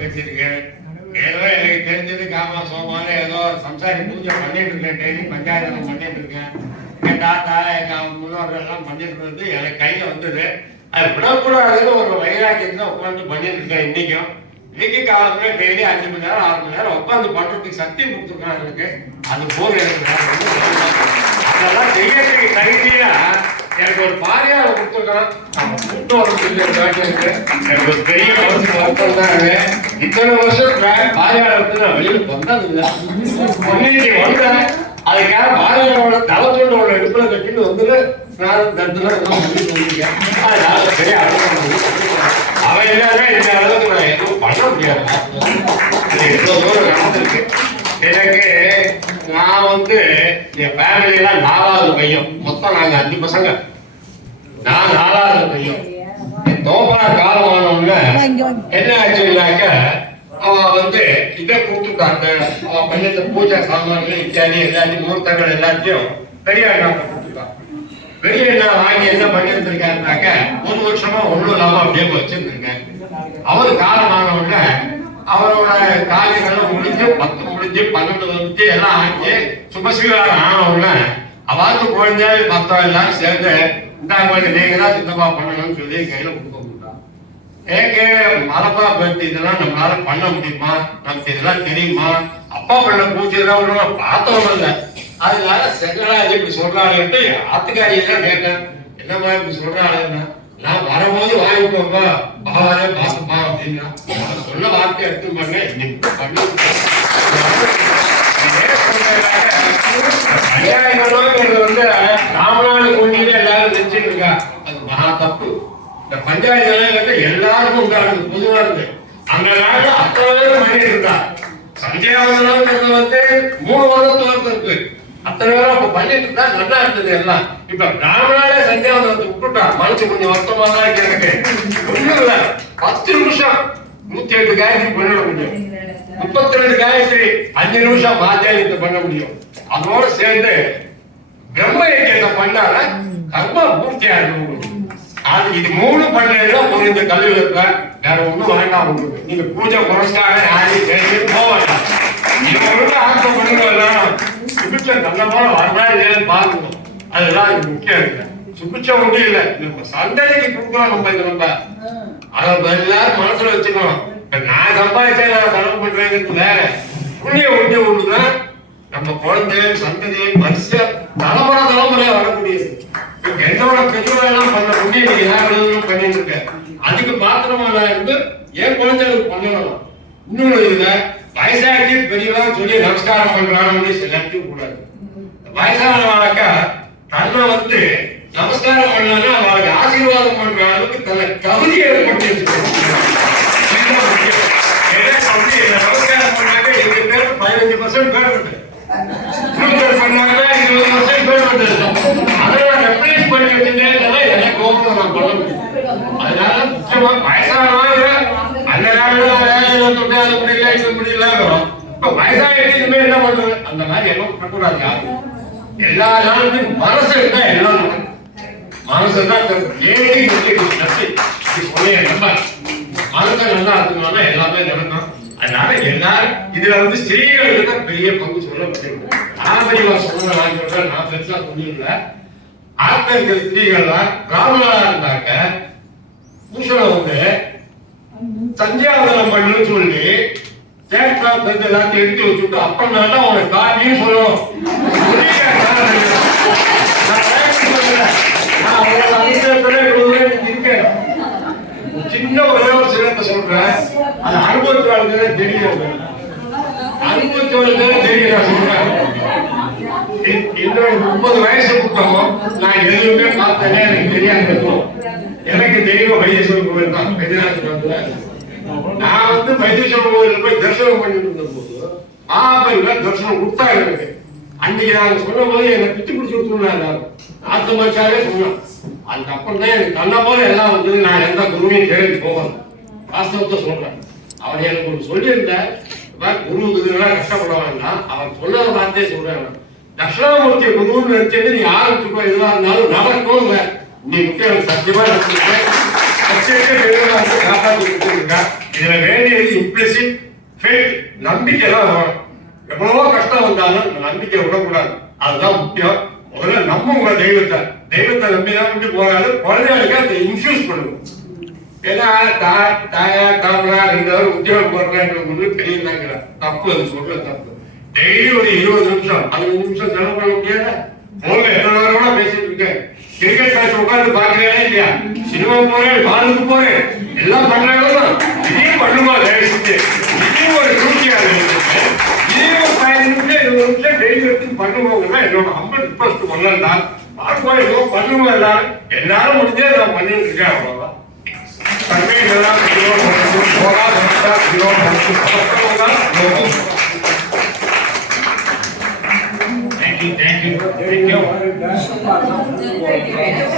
பேசியிருக்கேன். ஏதோ எனக்கு தெரிஞ்சது காமா சோமான ஏதோ சம்சாரி பூஜை பண்ணிட்டு இருக்கேன். டெய்லி பஞ்சாயத்து பண்ணிட்டு இருக்கேன். என் தாத்தா எங்க முன்னோர்கள் எல்லாம் பண்ணிட்டு இருந்தது எனக்கு கையில வந்தது. அது விடக்கூடாதுன்னு ஒரு வைராக்கியத்துல உட்காந்து பண்ணிட்டு இருக்கேன். இன்னைக்கு காலத்துல டெய்லி 5 மணி நேரம் 6 மணி நேரம் உட்காந்து பண்றதுக்கு சக்தி கொடுத்துருக்கான் எனக்கு. அது போக எனக்கு அதெல்லாம் செய்யறதுக்கு தகுதியா எனக்கு ஒரு பாரியாவை கொடுத்துருக்கான். எனக்கு ஒரு பெரிய வருத்தம் தான். இத்தனை வருஷம் பாரியாவை வந்து நான் வெளியில வந்தது இல்லை. வந்தேன் அதுக்காக பாரியாவோட தவத்தோட எடுப்புல கட்டிட்டு வந்துட்டு நான் தடுத்துலாம் அதனால பெரிய அவன் எல்லாரும் இந்த அளவுக்கு நான் எதுவும் பண்ண முடியாது. எவ்வளவு தூரம் நடந்திருக்கு எனக்கு. நான் வந்து என் ஃபேமிலியெல்லாம் 4வது பையன். மொத்தம் நாங்க 5 பசங்க. நான் 4வது பையன். என் தோப்பனா காலமானவங்க என்ன ஆச்சுனாக்க அவன் வந்து இதை கொடுத்துட்டாங்க. அவன் பையத்தை பூஜை சாமான்கள் இத்தியாதி எல்லாத்தையும் மூர்த்தங்கள் எல்லாத்தையும் பெரிய அண்ணாக்க கொடுத்துட்டான். பெரிய அண்ணா வாங்கி என்ன பண்ணிருந்திருக்காருனாக்க 1 வருஷமா ஒண்ணும் இல்லாம அப்படியே வச்சிருந்திருக்கேன். அவரு காலமானவங்க அவரோட காரியங்களும் முடிஞ்சு 10 முடிஞ்சு 12 வந்து எல்லாம் ஆச்சு சுபசிவாரம் ஆனவுடன அவாத்து குழந்தை மொத்தம் எல்லாம் சேர்ந்து இந்தாங்க நீங்க தான் சித்தப்பா பண்ணணும்னு சொல்லி கையில கொடுக்க முடியும். ஏங்க மலப்பா பத்தி இதெல்லாம் நம்மளால பண்ண முடியுமா? நமக்கு இதெல்லாம் தெரியுமா? அப்பா பண்ண பூஜை தான் ஒழுங்கா பார்த்தவங்க இல்லை. அதனால செங்கலா இப்படி சொல்றாங்கன்ட்டு ஆத்துக்காரியெல்லாம் கேட்டேன். என்ன மாதிரி இப்படி சொல்றாங்கன்னா நான் வரும்போது வாங்கிப்போப்பா பாவாரே பாசப்பா அப்படின்னா சொல்ல வார்த்தை எடுத்து பண்ண இன்னைக்கு பண்ணி பஞ்சாயத்து வந்து ராமநாடு கொண்டியில எல்லாரும் நினைச்சிட்டு இருக்கா. அது மகா தப்பு. இந்த பஞ்சாயத்து எல்லாருக்கும் உண்டானது பொதுவா இருக்கு. அந்த நாள் அத்தனை பேரும் பண்ணிட்டு இருக்கா. சஞ்சயாவதனம் வந்து 3 வருடத்துக்கு இருக்கு. அத்தனை பேரும் அப்ப பண்ணிட்டு இருந்தா நல்லா இருந்தது எல்லாம். இப்ப ராமநாடே சஞ்சயாவதனத்தை விட்டுட்டா. மனசு கொஞ்சம் வருத்தமா தான் இருக்கு எனக்கு. ஒண்ணும் இல்ல 10 நிமிஷம் 108 காயத்ரி பண்ண முடியும். 32 காயத்ரி 5 நிமிஷம் மாத்தியாயத்தை பண்ண முடியும். அதோட சேர்ந்து பிரம்ம யஜ்ஞத்தை பண்ணால கர்ம பூர்த்தியா இருக்கும். அது இது 3 பண்ணா ஒரு இந்த கல்வியில இருக்க வேற ஒண்ணும் வேண்டாம். உங்களுக்கு நீங்க பூஜை புரஸ்கார யாரையும் போக வேண்டாம். இது ஒழுங்கு ஆட்டம் பண்ணுங்க. சுபிச்சம் நல்ல போல வரலாறு பார்க்கணும். அதுதான் இது முக்கியம் இல்லை. சுபிச்சம் ஒன்றும் இல்லை. நம்ம சந்ததிக்கு கொடுக்கலாம். நம்ம அதை எல்லாரும் மனசுல வச்சுக்கணும். நான் சம்பாதிச்சேன் நான் செலவு பண்றேங்கிறது வேற. புண்ணியம் ஒன்றுதான் நம்ம குழந்தை சந்ததி வரிசையா தலைமுறையா வரக்கூடியது. என்னோட பெரியவெல்லாம் பண்ண புண்ணியம் நீங்க யாரும் பண்ணிட்டு இருக்க. அதுக்கு பாத்திரமா நான் இருந்து என் குழந்தைகளுக்கு பண்ணணும். இன்னொன்னு இதுல வயசாக்கி பெரியவா சொல்லி நமஸ்காரம் பண்றாங்க எல்லாத்தையும் கூடாது. வயசானவாக்கா தன்னை வந்து நமஸ்காரம் பண்ணா அவளுக்கு ஆசீர்வாதம் பண்ற அளவுக்கு தன்னை தகுதி ஏற்படுத்தி நமஸ்காரம் பண்ணாங்க 2 பேருக்கு 15% பேர் உண்டு. பண்ணாங்கன்னா 20% பேர் உண்டு. அதெல்லாம் ரெப்ளேஸ் பண்ணி வச்சிருந்தேன் எனக்கு கோபம் நான் பண்ண முடியும். அதனால முக்கியமா வயசானவாங்க அந்த நாள் தொட்டு அது முடியல இது முடியல. இப்ப வயசாயிட்டுமே என்ன பண்றது? அந்த மாதிரி எல்லாம் பண்ணக்கூடாது. யாரும் எல்லா நாளுக்கும் மனசு இருந்தா எல்லாம் மனசுதான் ஏழை நம்ம மனசை நல்லா இருக்கணும்னா எல்லாமே நடக்கும். அதனால எல்லாரும் இதுல வந்து ஸ்திரீகளுக்கு தான் பெரிய பங்கு சொல்ல முடியும். ஆபரிவா சொல்ல நான் பெருசா சொல்லிடல. ஆண்கள் ஸ்திரீகள்லாம் பிராமணா இருந்தாக்க பூஷணம் வந்து சந்தியாவதனம் பண்ணு சொல்லி தேட்டா பெருது எல்லாத்தையும் எடுத்து வச்சுட்டு அப்புறம் தான் உனக்கு காரியம் சொல்லணும். சின்ன ஒரே ஒரு சிறப்பை சொல்றேன். அது 64 பேர் தெரியும். 64 பேர் தெரியும் சொல்றேன். என்னோட 30 வயசு புத்தகம் நான் எதுவுமே பார்த்தேனே எனக்கு தெரியாது இருக்கும். எனக்கு தெய்வம் வைத்தீஸ்வரர் கோவில் தான். நான் வந்து வைத்தீஸ்வரர் கோவில் போய் தரிசனம் பண்ணிட்டு இருந்த போது மகாபலில தரிசனம் கொடுத்தாங்க எனக்கு. அன்னைக்கு நாங்க சொல்லும் போது என்னை பிச்சு பிடிச்சி கொடுத்துருந்தாங்க. ஆத்து மச்சாவே சொன்னோம். அதுக்கப்புறம் தான் எனக்கு தன்ன போல எல்லாம் வந்து நான் எந்த குருவையும் தேடி போகணும். வாஸ்தவத்தை சொல்றேன். அவன் எனக்கு ஒரு சொல்லியிருந்த குருவுக்கு இதெல்லாம் கஷ்டப்பட வேண்டாம், அவன் சொல்லாத வார்த்தையே சொல்றேன். தட்சிணாமூர்த்தி குருன்னு நினைச்சது நீ ஆரம்பிச்சுக்கோ, எதுவாக இருந்தாலும் நடக்கும். நீ முக்கியம் சத்தியமா நடத்திருக்கேன், காப்பாற்றி கொடுத்துருக்கா. இதுல வேண்டியது இம்ப்ளிசிட் ஃபேத், நம்பிக்கை தான் வேணும். எவ்வளவோ கஷ்டம் வந்தாலும் இந்த நம்பிக்கை விடக்கூடாது, அதுதான் முக்கியம். முதல்ல நம்ம உங்க தெய்வத்தை நம்பிதான் விட்டு போகாது. குழந்தைகளுக்கு அதை இன்ஃபியூஸ் பண்ணுவோம். ஏன்னா தாயா தாமலா 2 பேரும் உத்தியோகம் போடுறேன்னு தெரியலங்கிற தப்பு, அது சொல்ற தப்பு. டெய்லி ஒரு 20 நிமிஷம் 15 நிமிஷம் செலவு பண்ண முடியாது. போன்ல எத்தனை நேரம் பேசிட்டு இருக்கேன். கிரிக்கெட் மேட்ச் உட்காந்து பாக்குறேன் இல்லையா, சினிமா போறேன், மாலுக்கு போறேன், எல்லாம் பண்றாங்க. இதையும் பண்ணுமா தயவு செஞ்சு, இதையும் ஒரு டியூட்டியா இருக்கு. இதையும் ஒரு 15 நிமிஷம் 20 நிமிஷம் டெய்லி எடுத்து பண்ணுவோங்கன்னா என்னோட ஹம்பிள் ரிக்வெஸ்ட் பண்ணா பார்ப்போம். ஏதோ பண்ணுவோம், எல்லாரும் எல்லாரும் முடிஞ்சே நான் பண்ணிட்டு இருக்கேன். அவ்வளவுதான். Thank you.